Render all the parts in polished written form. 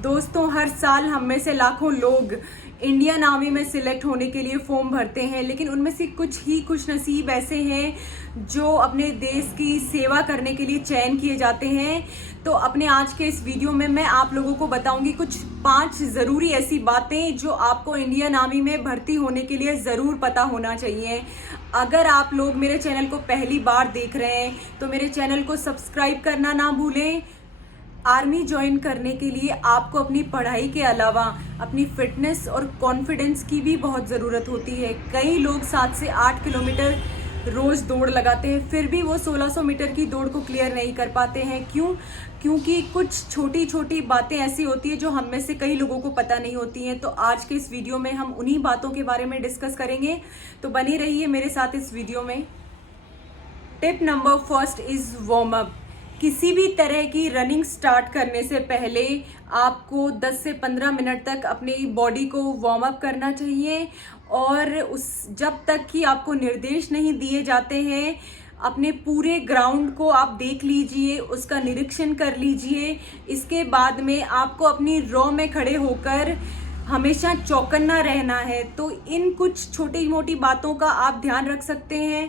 दोस्तों, हर साल हम में से लाखों लोग इंडियन आर्मी में सिलेक्ट होने के लिए फॉर्म भरते हैं, लेकिन उनमें से कुछ ही खुश नसीब ऐसे हैं जो अपने देश की सेवा करने के लिए चयन किए जाते हैं। तो अपने आज के इस वीडियो में मैं आप लोगों को बताऊंगी कुछ 5 ज़रूरी ऐसी बातें जो आपको इंडियन आर्मी में भर्ती होने के लिए ज़रूर पता होना चाहिए। अगर आप लोग मेरे चैनल को पहली बार देख रहे हैं तो मेरे चैनल को सब्सक्राइब करना ना भूलें। आर्मी ज्वाइन करने के लिए आपको अपनी पढ़ाई के अलावा अपनी फिटनेस और कॉन्फिडेंस की भी बहुत ज़रूरत होती है। कई लोग 7 से 8 किलोमीटर रोज़ दौड़ लगाते हैं, फिर भी वो 1600 मीटर की दौड़ को क्लियर नहीं कर पाते हैं। क्योंकि कुछ छोटी छोटी बातें ऐसी होती है जो हम में से कई लोगों को पता नहीं होती हैं। तो आज के इस वीडियो में हम उन्हीं बातों के बारे में डिस्कस करेंगे, तो बनी रहिए मेरे साथ इस वीडियो में। Tip number first is warm up. किसी भी तरह की रनिंग स्टार्ट करने से पहले आपको 10 से 15 मिनट तक अपनी बॉडी को वार्म अप करना चाहिए, और जब तक कि आपको निर्देश नहीं दिए जाते हैं अपने पूरे ग्राउंड को आप देख लीजिए, उसका निरीक्षण कर लीजिए। इसके बाद में आपको अपनी रॉ में खड़े होकर हमेशा चौकन्ना रहना है। तो इन कुछ छोटी मोटी बातों का आप ध्यान रख सकते हैं।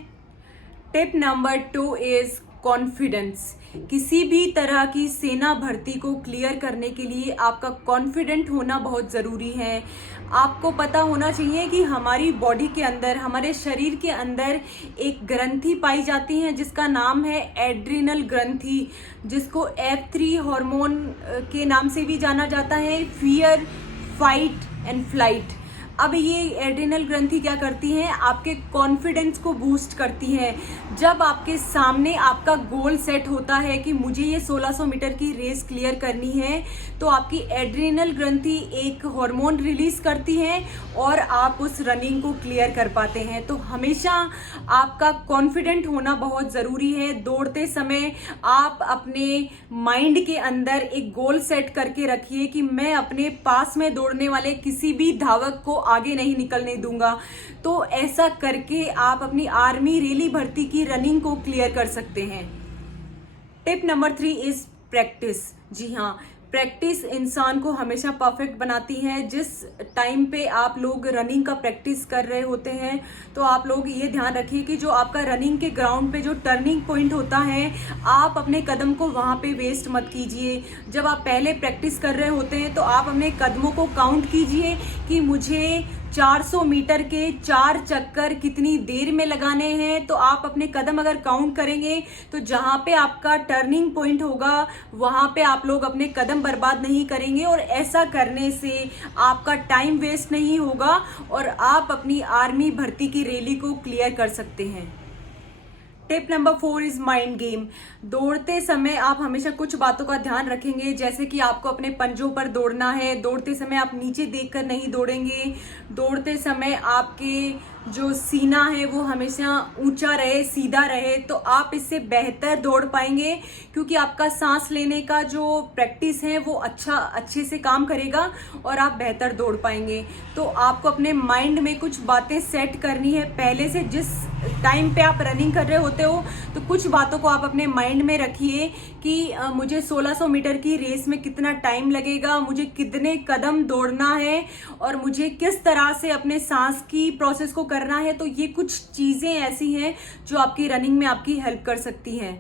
Tip number 2 is confidence. किसी भी तरह की सेना भर्ती को क्लियर करने के लिए आपका कॉन्फिडेंट होना बहुत ज़रूरी है। आपको पता होना चाहिए कि हमारी बॉडी के अंदर, हमारे शरीर के अंदर एक ग्रंथि पाई जाती है जिसका नाम है एड्रिनल ग्रंथि, जिसको F3 हार्मोन के नाम से भी जाना जाता है, फियर, फाइट एंड फ्लाइट। अब ये एड्रिनल ग्रंथि क्या करती है? आपके कॉन्फिडेंस को बूस्ट करती है। जब आपके सामने आपका गोल सेट होता है कि मुझे ये 1600 मीटर की रेस क्लियर करनी है, तो आपकी एड्रिनल ग्रंथि एक हार्मोन रिलीज करती है और आप उस रनिंग को क्लियर कर पाते हैं। तो हमेशा आपका कॉन्फिडेंट होना बहुत ज़रूरी है। दौड़ते समय आप अपने माइंड के अंदर एक गोल सेट करके रखिए कि मैं अपने पास में दौड़ने वाले किसी भी धावक को आगे नहीं निकलने दूंगा। तो ऐसा करके आप अपनी आर्मी रैली भर्ती की रनिंग को क्लियर कर सकते हैं। Tip number 3 is practice. जी हाँ, प्रैक्टिस इंसान को हमेशा परफेक्ट बनाती है। जिस टाइम पे आप लोग रनिंग का प्रैक्टिस कर रहे होते हैं, तो आप लोग ये ध्यान रखिए कि जो आपका रनिंग के ग्राउंड पे जो टर्निंग पॉइंट होता है, आप अपने कदम को वहाँ पे वेस्ट मत कीजिए। जब आप पहले प्रैक्टिस कर रहे होते हैं तो आप अपने कदमों को काउंट कीजिए कि मुझे 400 मीटर के 4 चक्कर कितनी देर में लगाने हैं। तो आप अपने कदम अगर काउंट करेंगे तो जहाँ पे आपका टर्निंग पॉइंट होगा वहाँ पे आप लोग अपने कदम बर्बाद नहीं करेंगे, और ऐसा करने से आपका टाइम वेस्ट नहीं होगा और आप अपनी आर्मी भर्ती की रैली को क्लियर कर सकते हैं। Tip number 4 is mind game. दौड़ते समय आप हमेशा कुछ बातों का ध्यान रखेंगे, जैसे कि आपको अपने पंजों पर दौड़ना है। दौड़ते समय आप नीचे देखकर नहीं दौड़ेंगे। दौड़ते समय आपके जो सीना है वो हमेशा ऊंचा रहे, सीधा रहे, तो आप इससे बेहतर दौड़ पाएंगे, क्योंकि आपका सांस लेने का जो प्रैक्टिस है वो अच्छे से काम करेगा और आप बेहतर दौड़ पाएंगे। तो आपको अपने माइंड में कुछ बातें सेट करनी है पहले से। जिस टाइम पे आप रनिंग कर रहे होते हो तो कुछ बातों को आप अपने माइंड में रखिए कि मुझे 1600 मीटर की रेस में कितना टाइम लगेगा, मुझे कितने कदम दौड़ना है और मुझे किस तरह से अपने सांस की प्रोसेस को करना है। तो ये कुछ चीजें ऐसी हैं जो आपकी रनिंग में आपकी हेल्प कर सकती हैं।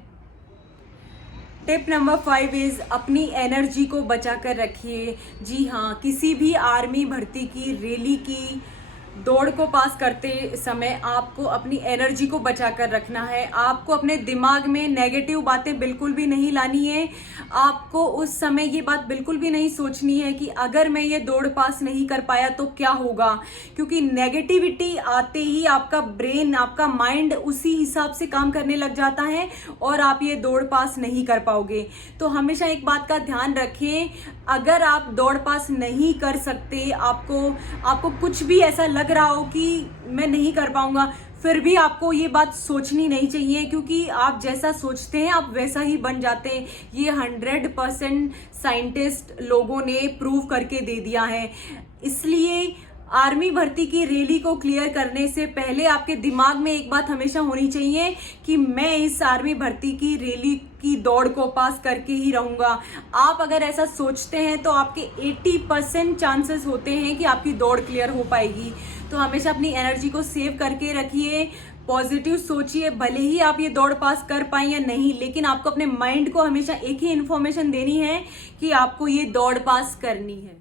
टिप नंबर 5 इज अपनी एनर्जी को बचा कर रखिए। जी हाँ, किसी भी आर्मी भर्ती की रैली की दौड़ को पास करते समय आपको अपनी एनर्जी को बचा कर रखना है। आपको अपने दिमाग में नेगेटिव बातें बिल्कुल भी नहीं लानी है। आपको उस समय ये बात बिल्कुल भी नहीं सोचनी है कि अगर मैं ये दौड़ पास नहीं कर पाया तो क्या होगा, क्योंकि नेगेटिविटी आते ही आपका ब्रेन, आपका माइंड उसी हिसाब से काम करने लग जाता है और आप ये दौड़ पास नहीं कर पाओगे। तो हमेशा एक बात का ध्यान रखें, अगर आप दौड़ पास नहीं कर सकते, आपको कुछ भी ऐसा लग रहा हो कि मैं नहीं कर पाऊंगा, फिर भी आपको ये बात सोचनी नहीं चाहिए, क्योंकि आप जैसा सोचते हैं आप वैसा ही बन जाते हैं। ये 100% साइंटिस्ट लोगों ने प्रूव करके दे दिया है। इसलिए आर्मी भर्ती की रैली को क्लियर करने से पहले आपके दिमाग में एक बात हमेशा होनी चाहिए कि मैं इस आर्मी भर्ती की रैली की दौड़ को पास करके ही रहूंगा। आप अगर ऐसा सोचते हैं तो आपके 80% चांसेस होते हैं कि आपकी दौड़ क्लियर हो पाएगी। तो हमेशा अपनी एनर्जी को सेव करके रखिए, पॉजिटिव सोचिए। भले ही आप ये दौड़ पास कर पाए या नहीं, लेकिन आपको अपने माइंड को हमेशा एक ही इंफॉर्मेशन देनी है कि आपको ये दौड़ पास करनी है।